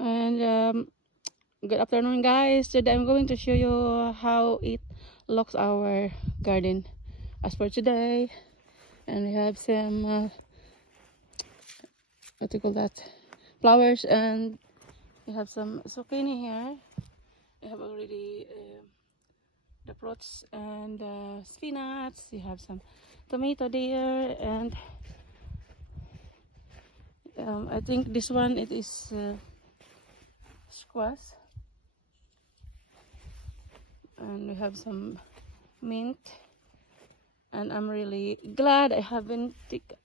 And good afternoon, guys. Today I'm going to show you how it looks our garden as for today. And we have some what do you call that, flowers, and we have some zucchini here. We have already the fruits and spinach. We have some tomato there, and I think this one it is squash, and we have some mint. And I'm really glad I haven't take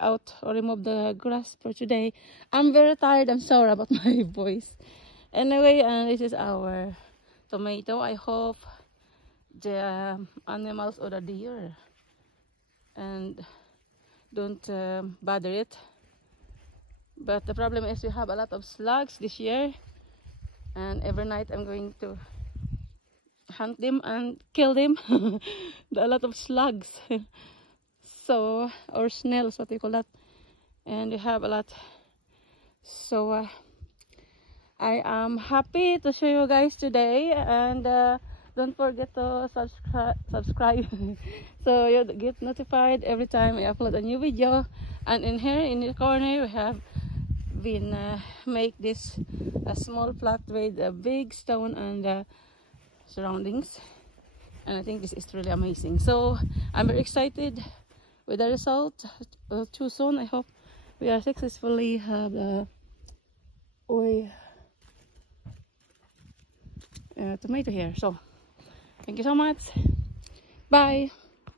out or remove the grass for today. I'm very tired. I'm sorry about my voice. Anyway, this is our tomato. I hope the animals or the deer and don't bother it. But the problem is we have a lot of slugs this year, and every night I'm going to hunt them and kill them. A lot of slugs. So, or snails, what do you call that? And we have a lot. So I am happy to show you guys today, and don't forget to subscribe so you get notified every time I upload a new video. And in here in the corner we have been make this a small plot with a big stone and surroundings, and I think this is really amazing. So I'm very excited with the result. Too soon, I hope we are successfully have tomato here. So thank you so much. Bye.